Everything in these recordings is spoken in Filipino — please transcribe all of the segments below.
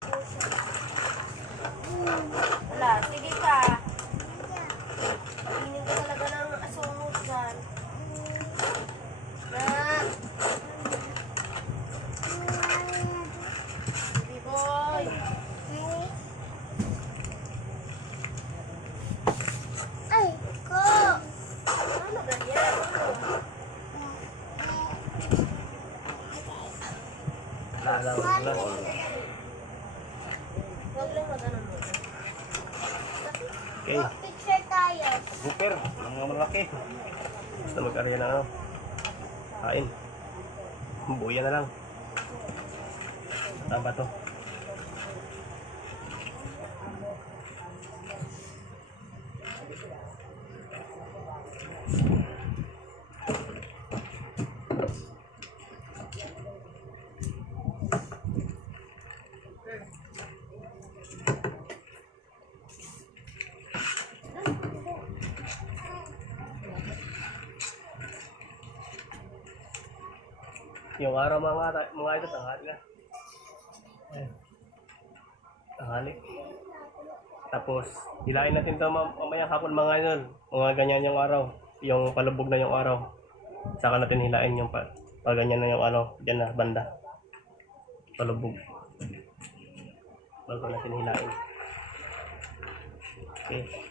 Wala, sige ka. Tingin ko talaga ng asungot dyan. Na. Baby boy. Ay, ko. Ano ganyan? Wala. Huwag lang mag-ano mo. Okay. Picture tayo. Super. Ang mga malaki. Basta mag-arya na ano. Kain. Buya na lang. Tama to. Yung araw mga ito, tanghali na. Ayan. Tanghali. Tapos, hilain natin ito mamaya hapon mga idol. Mga ganyan yung araw. Yung palubog na yung araw. Saka natin hilain yung ganyan na yung ano, dyan na banda. Palubog. Bago natin hilain. Okay.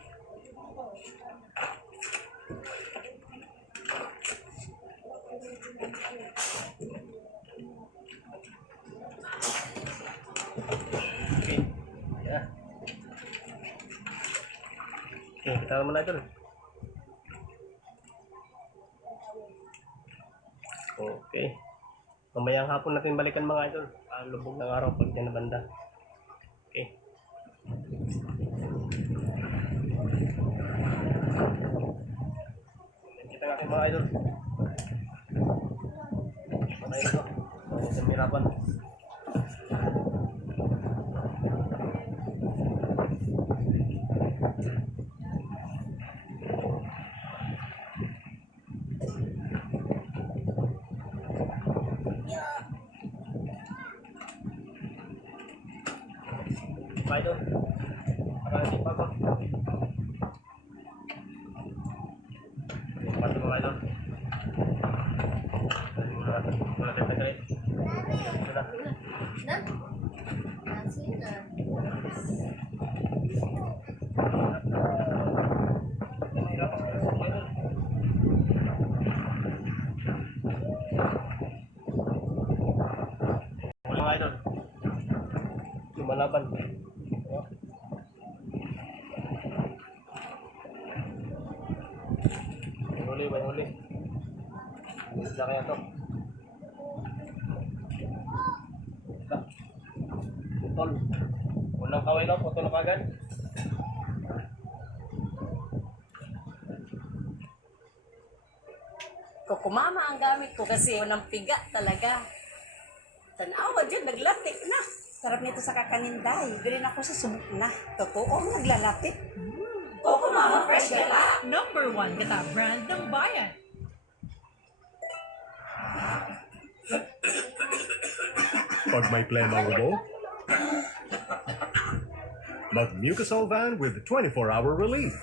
Okay. Yeah. Okay, kita mo na ito. Okay. Mamayang hapon natin balikan mga idol. Lubog ng araw pag dyan na banda. Okay. Kita natin mga idol. Mamaya ito. Sa mirapan. Mga idol. Maraming pa ko. Pato mga idol. Wala tayo tagalit. Na? Nancy na. Mga idol. Lumalaban. May huli. Isa kaya to. Putol. Unang kaway lang, putol na kagad. Kukumama ang gamit ko kasi unang piga talaga. Tanawa dyan, naglatik na. Sarap nito sa kakaninday. Bilhin ako sa subok na. Totoo, naglalapit. Kukumama fresh gala. Number 1 kita brand ng bayan. Pag may plema mo, mag Mucosol Van with 24-hour relief.